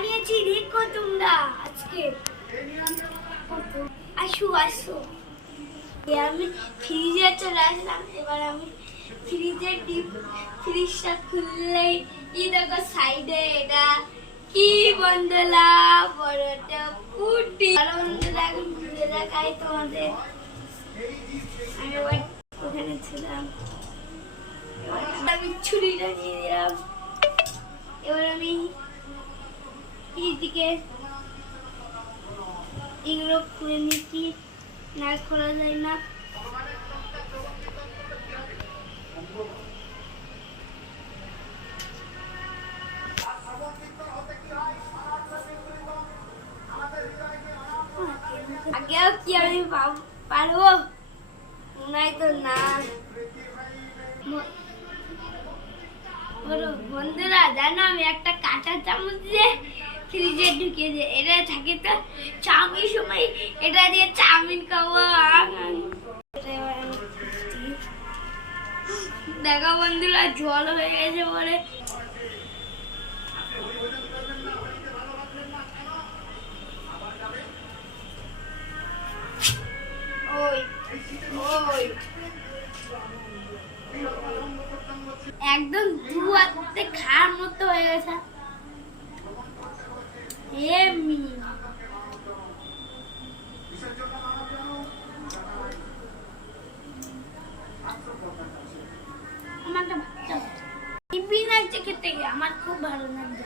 বানিয়েছি, দেখো তোমরা আজকে। আসো আসো। আমি ফ্রিজে চলে আসলাম, এবার আমি ফ্রিজের ডিপ ফ্রিজটা খুললেই, এই দেখো সাইডে এটা কি বন্ধলা বড়টা পুটি। আর বন্ধুরা, এখন ঘুরে দেখাই তোমাদের। আমি এবার ওখানে ছিলাম। আমি ছুরিটা নিয়ে দিলাম এবার আমি এইদিকে এগুলো খুলে নিচ্ছি না। খোলা যায় আগেও কি আমি পারব? নাই তো না। বন্ধুরা, জানো আমি একটা কাঁচা চামচ দিয়ে ফ্রিজে ঢুকিয়ে দিয়ে, এটা থাকে তো চাউমিন সময়, এটা দিয়ে চাউমিন খাব। দেখো বন্ধুরা, জল হয়ে গেছে বলে। একদম দু হাতে খাওয়ার মতো হয়ে গেছে। এমনি আমার বাচ্চা লাগছে খেতে আমার খুব ভালো লাগছে।